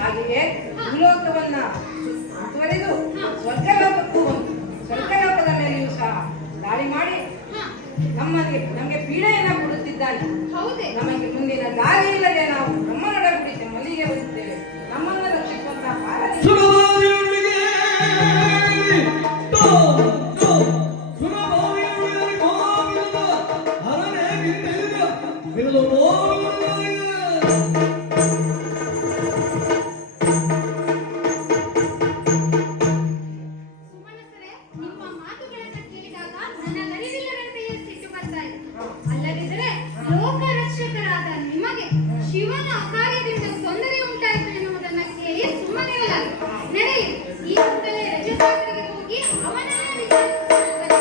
ಹಾಗೆಯೇ ಭೂಲೋಕವನ್ನ ತೊರೆದು ಸ್ವರ್ಗಲೋಕಕ್ಕೂ ಸ್ವರ್ಗಲೋಕದ ಮೇಲೆಯೂ ಸಹ ದಾಳಿ ಮಾಡಿ ನಮಗೆ ಪೀಡೆಯನ್ನ ಕೊಡುತ್ತಿದ್ದಾನೆ. ನಮಗೆ ಮುಂದಿನ ದಾರಿ ಇಲ್ಲದೆ ನಾವು ನಮ್ಮನ್ನೊಡಗೂಡಿ ಮನೆಗೆ ಬರುತ್ತೇವೆ. ನಮ್ಮನ್ನು ರಕ್ಷಿಸುವಂತಹ ಶಿವನ ಅಕಾರ್ಯದಿಂದ ತೊಂದರೆ ಉಂಟಾಯಿತು ಎನ್ನುವುದನ್ನು ಕೇಳಿ ಸುಮ್ಮನೆ ನಡೆಯಿ ಈ ಕೂಡಲೇ ರಜಸಾಗರಿಗೆ ಹೋಗಿ ಅವನನ್ನೇ ವಿಚಾರಿಸುತ್ತಾರೆ.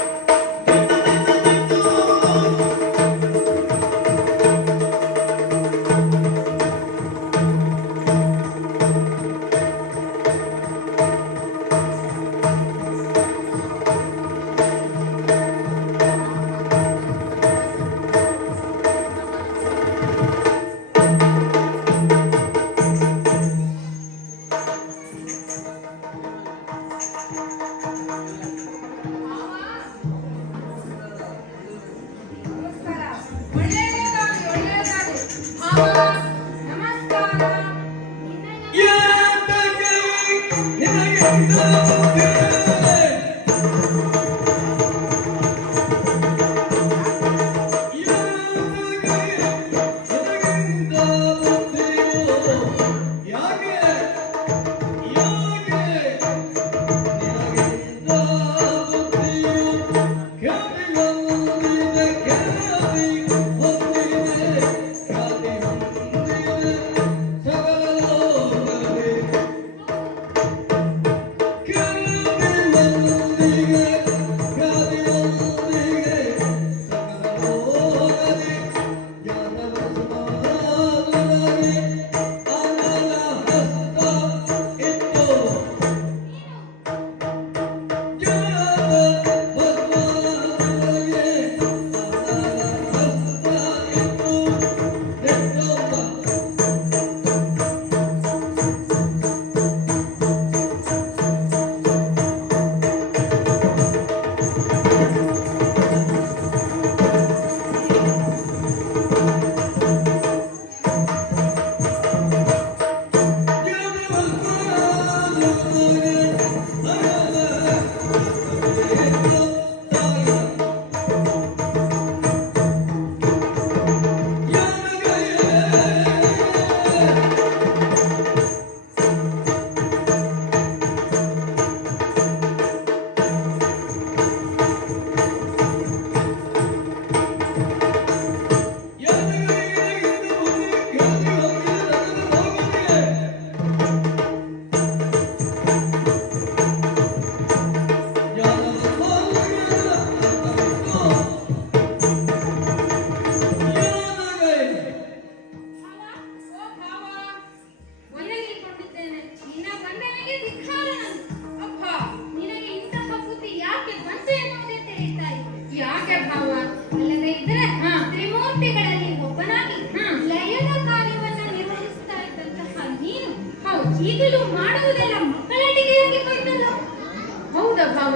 ಹೌದು. ಈಗಲೂ ಮಾಡುವುದೆಲ್ಲ ಮಕ್ಕಳಾಟಿಕೆಯಾಗಿ ಹೋಯ್ತಲ್ಲ. ಹೌದಾ ಭಾವ,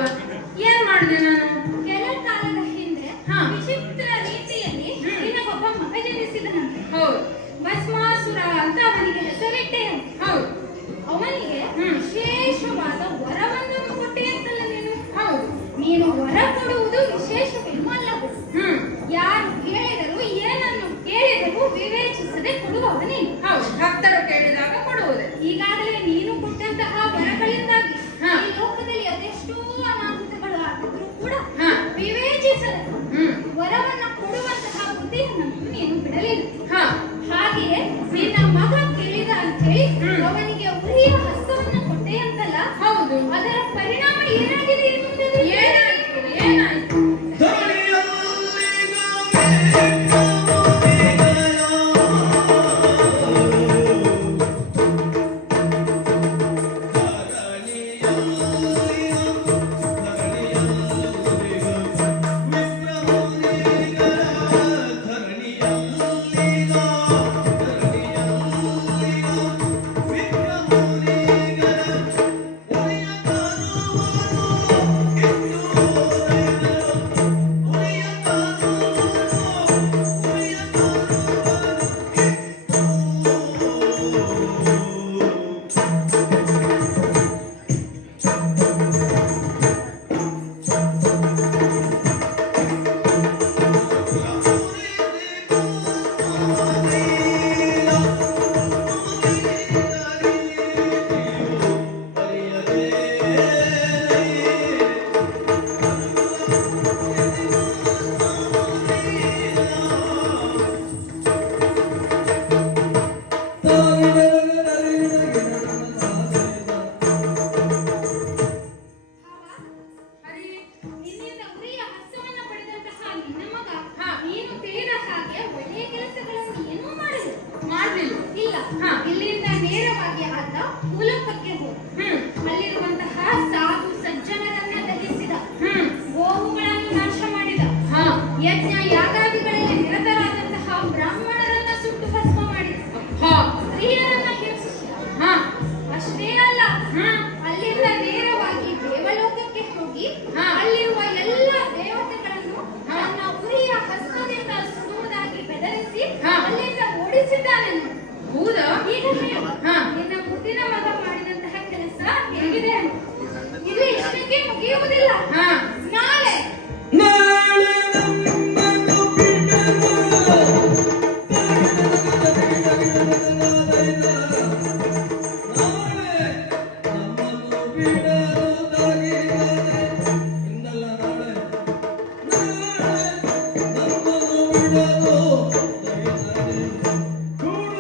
ಏನ್ ಮಾಡಿದೆ ನಾನು? ಕೆಲ ಕಾಲದ ಹಿಂದೆ ಹಾ. ವಿಚಿತ್ರ ರೀತಿಯಲ್ಲಿ ನಿನಗೊಬ್ಬ ಮಗ ಜನಿಸಿದನಂತೆ. ಹೌದು ಭಸ್ಮಾಸುರ ಅಂತ ಅವನಿಗೆ ಹೆಸರಿಟ್ಟೆ. ಹೌದು ಅವನಿಗೆ ವಿಶೇಷವಾದ ವರವನ್ನು ಕೊಟ್ಟೆಯಂತಲ್ಲ ನೀನು. ಹೌದು. ನೀನು ವರ ಕೊಡುವುದು ವಿಶೇಷವೇನಲ್ಲವು. ಹ್ಮ್ ಯಾರು ಕೇಳಿದರೂ ಏನನ್ನು ಕೇಳಿದರೂ ವಿವೇಚಿಸದೆ ಕೊಡುವವ ನೀನು. ಹೌದು, ಭಕ್ತರು ಕೇಳಿದಾಗ ಕೊಡುವುದೇ. ಈಗಾಗಲೇ ನೀನು ಕೊಟ್ಟಂತಹ ವರಗಳಿಂದಾಗಿ ಹಾ. ಈ ಲೋಕದಲ್ಲಿ ಅದೆಷ್ಟೋ ಅನಾಹುತಗಳು ಆಗಿದ್ರೂ ಕೂಡ ಹಾ. ವಿವೇಚಿಸದೆ ಹ್ಮ್ ವರವನ್ನ ಕೊಡುವಂತಹ ಬುದ್ಧಿಯನ್ನು ನೀನು ಬಿಡಲಿಲ್ಲ. ಹಾ. ಹಾಗೆಯೇ ನಿನ್ನ ಮಗ ಕೇಳಿದ ಅಂತ ಹೇಳಿ ಅವನಿಗೆ ಉರಿಯ ಹಸ್ತವನ್ನು ಕೊಟ್ಟೆ ಅಂತಲ್ಲ. ಹೌದು. ಅದರ ಪರಿಣಾಮ ಏನಾಗಿದೆ ಎನ್ನುವುದನ್ನು ಏನಾಯ್ತು ಏನಾಯ್ತು? ನಿನ್ನಿಂದ ಉರಿಯ ಹಸ್ತವನ್ನ ಪಡೆದಂತಹ ನಿನ್ನ ಮಗ ಹಾ. ನೀನು ತಿಳಿದ ಹಾಗೆ ಒಳ್ಳೆಯ ಕೆಲಸಗಳನ್ನು ಏನೂ ಮಾಡಲಿಲ್ಲ. ಮಾಡ್ಲಿಲ್ಲ. ಇಲ್ಲ. ಹಾ. ಇಲ್ಲಿಂದ ನೇರವಾಗಿ ಆತ ಮೂಲಕಕ್ಕೆ ಹೋದ. ಅಲ್ಲಿರುವಂತಹ ಸಾಧು ಸಜ್ಜನರನ್ನ ದಹಿಸಿದ. ಗೋವುಗಳನ್ನು ನಾಶ ಮಾಡಿದ. ಹಾ. ಯಜ್ಞ ಯಾಗಾದಿಗಳಲ್ಲಿ ನಿರತರಾದಂತಹ ಬ್ರಾಹ್ಮಣರನ್ನ ಸುಟ್ಟು ಭಸ್ಮ ಮಾಡಿದ. ಹಾ. ಸ್ತ್ರೀಯರನ್ನ ಹಿಂಸಿಸಿದ. ಹಾ. ಅಷ್ಟೇ ಅಲ್ಲ, ಅಲ್ಲಿಂದ ನೇರವಾಗಿ ದೇವಲೋಕಕ್ಕೆ ಹೋಗಿ ಹಾ. ಅಲ್ಲಿರುವ ಎಲ್ಲ ದೇವತೆಗಳನ್ನು ತನ್ನ ಉರಿಯ ಹಸ್ತದಿಂದ ಸುಡುವುದಾಗಿ ಬೆದರಿಸಿ ಹಾ. ಅಲ್ಲಿಂದ ಓಡಿಸಿದ್ದಾನೆ. ಹೌದಾ? ಈಗ ಹೇಳು, ಹಾ. ನಿನ್ನ ಮುದ್ದಿನ ಮಗ ಮಾಡಿದಂತಹ ಕೆಲಸ ಹೇಗಿದೆ? ಇದು ಇಷ್ಟಕ್ಕೆ ಮುಗಿಯುವುದಿಲ್ಲ. ಹಾ. ನಾಳೆ ಕೂಡ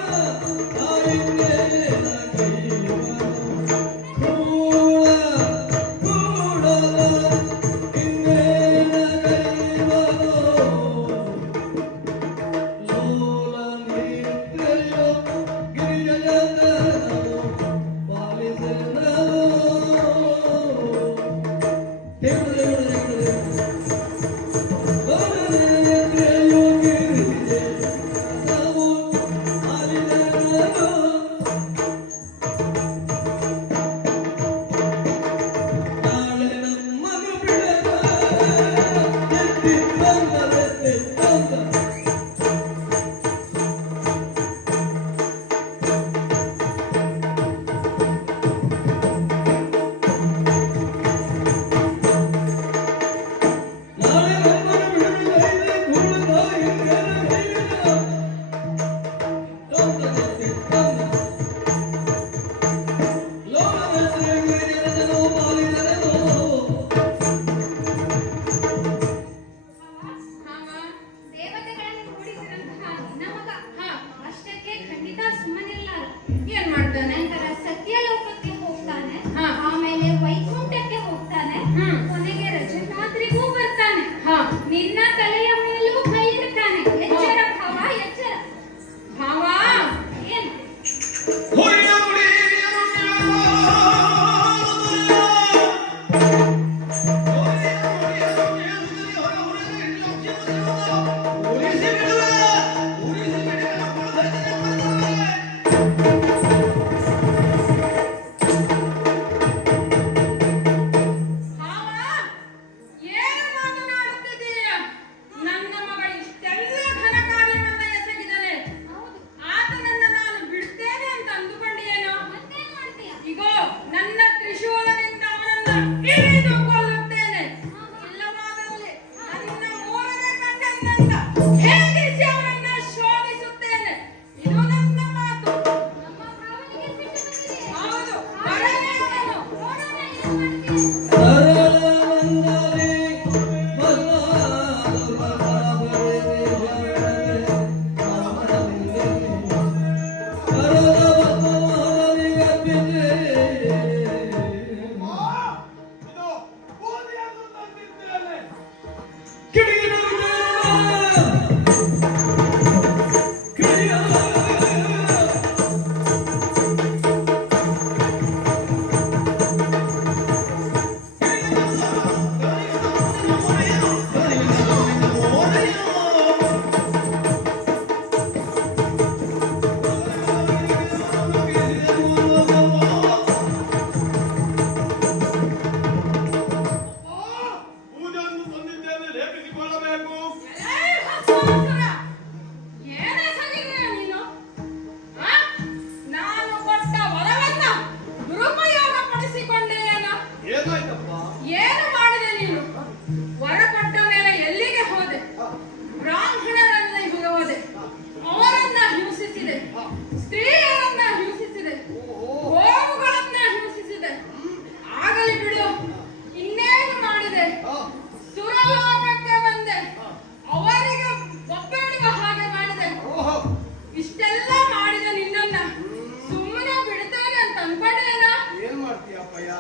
ಅಪ್ಪಯ್ಯ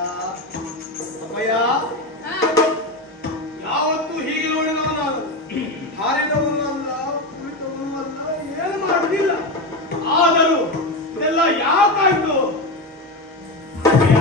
ಅಪ್ಪಯ್ಯ ಹಾ. ಯಾವತ್ತೂ ಹೀಗೆ ನೋಡಿದವ ನಾನು ಹಾರಿದವನು ಅಲ್ಲ ಕುಳಿತವನು ಅಲ್ಲ ಏನು ಮಾಡುವುದಿಲ್ಲ ಆದರೂ ಇದೆಲ್ಲ ಯಾಕಾಯ್ತು ಅಪ್ಪಯ್ಯ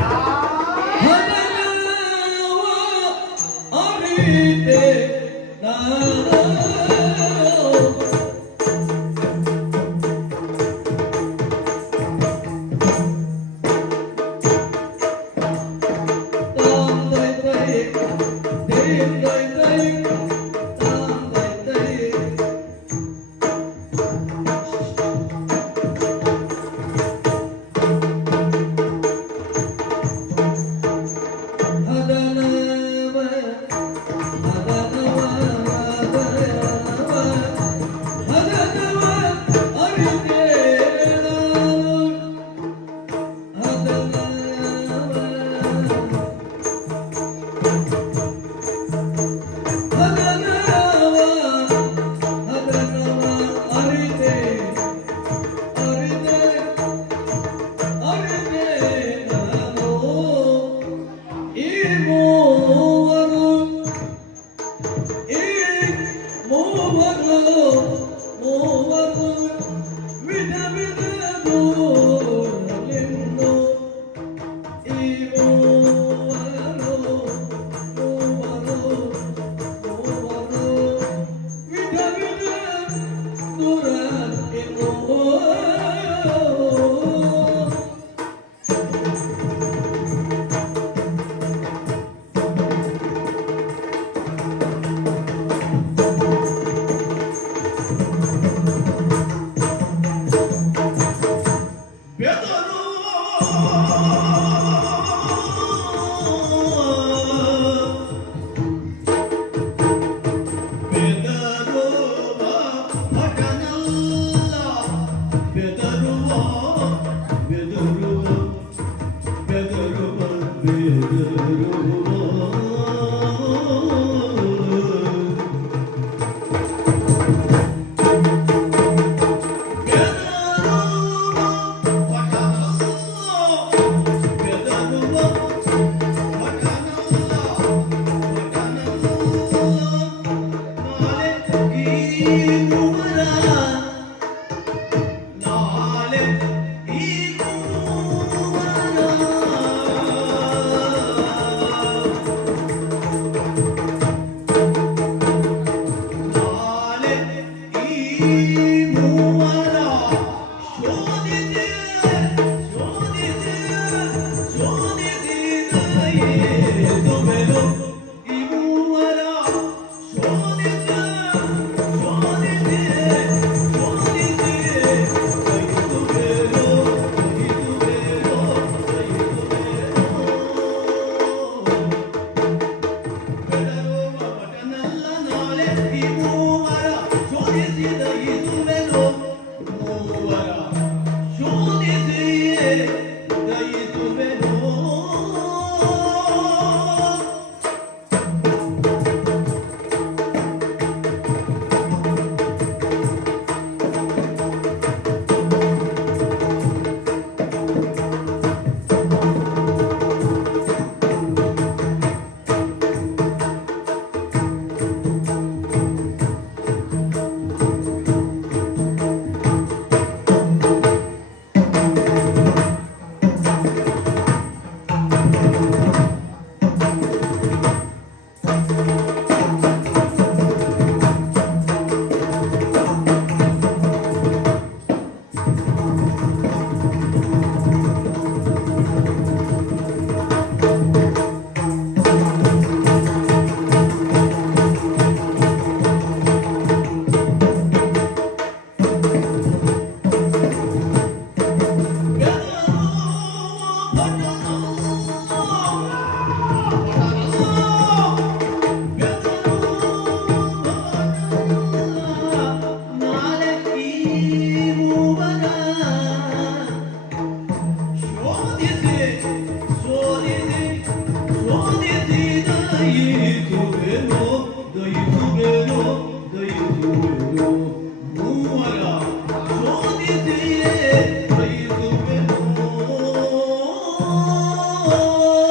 Oh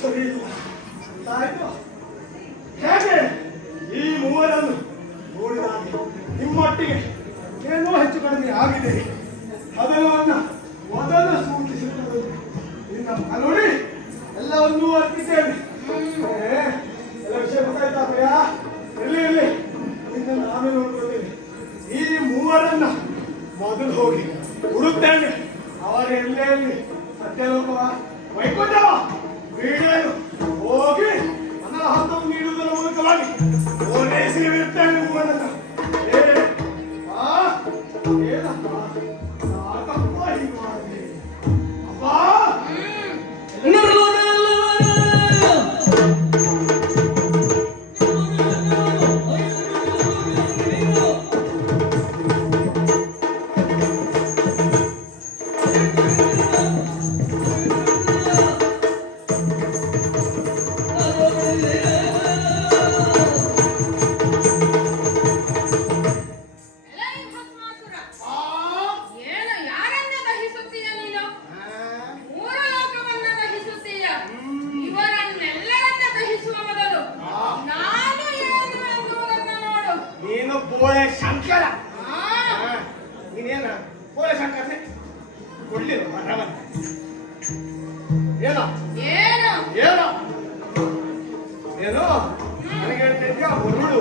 ಸರಿ ಇಲ್ಲ. ಆಯ್ತು, ಹೇಗೆ ಈ ಮೂವರನ್ನು ನೋಡಿದಾಗ ನಿಮ್ಮೊಟ್ಟಿಗೆ ಏನೋ ಹೆಚ್ಚು ಕಡಿಮೆ ಆಗಿದೆ. ಅದನ್ನು ಮೊದಲು ಸೂಚಿಸುತ್ತದೆ. ನಿನ್ನ ಮುಖ ನೋಡಿ ಎಲ್ಲವನ್ನೂ ಅರ್ಪಿದ್ದೇವೆ. ಎಲ್ಲ ವಿಷಯ ಗೊತ್ತಾಯ್ತಾ ಭಯ? ಇರ್ಲಿ, ನಿನ್ನನ್ನು ನಾನು ನೋಡ್ಕೊಳ್ತೇನೆ. ಈ ಮೂವರನ್ನ ಮೊದಲು ಹೋಗಿ ಹುಡುಕ್ತೇನೆ. ಅವರ ಎಲ್ಲೆಲ್ಲಿ ಸತ್ಯಲೋಕವ ವೈಕುಂಠವ ಬೀಳಲು ಹೋಗಿ ನನ್ನ ಹಸ್ತವನ್ನು ನೀಡುವುದರ ಮೂಲಕವಾಗಿ ಓಲೈಸಿರುತ್ತೇನೆ ಮೂವರನ್ನ. ಏನಪ್ಪ ಸಾಕಪ್ಪ ಹೀಗೆ ಮಾಡಿದೆ ಅಪ್ಪ. ಶಂಕರ ನೀನೇನ ಕೋಳೆ ಶಂಕರನೇ ಕೊಡ್ಲಿಲ್ಲ ಮರವನ್ನ. ಏನೋ ಏನು ಏನೋ ಏನೋ ನನಗೆ ಹೇಳ್ತಿದ್ಯಾ ಮರುಳು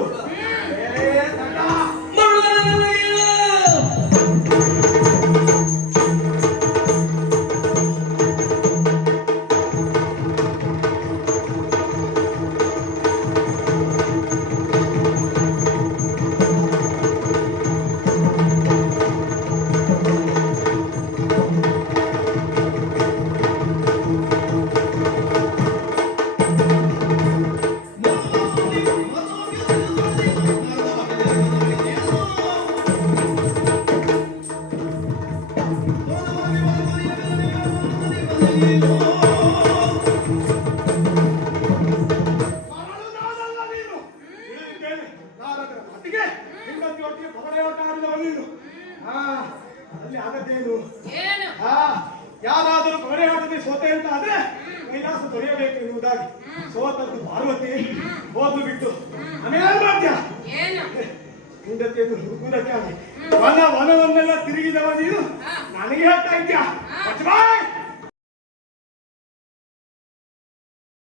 ಅಲ್ಲಿ ಆಗತ್ತೇನು? ಯಾರಾದರೂ ಕೊನೆ ಆಟದಲ್ಲಿ ಸೋತೆ ಅಂತ ಆದ್ರೆ ಕೈಲಾಸ ದೊರೆಯಬೇಕು ಎನ್ನುವುದಾಗಿ ಸೋತದ್ದು ಪಾರ್ವತಿ ಹೋಗ್ಲು ಬಿಟ್ಟು ಆಮೇಲೆ ಮಾಡ್ತೀಯ ಹೆಂಡತಿಯನ್ನು ಹುಡುಕುವುದಕ್ಕೆ ವನವನ್ನೆಲ್ಲ ತಿರುಗಿದವ ನೀನು ನನಗೆ ಹೇಳ್ತಾ ಇದ್ಯಾ?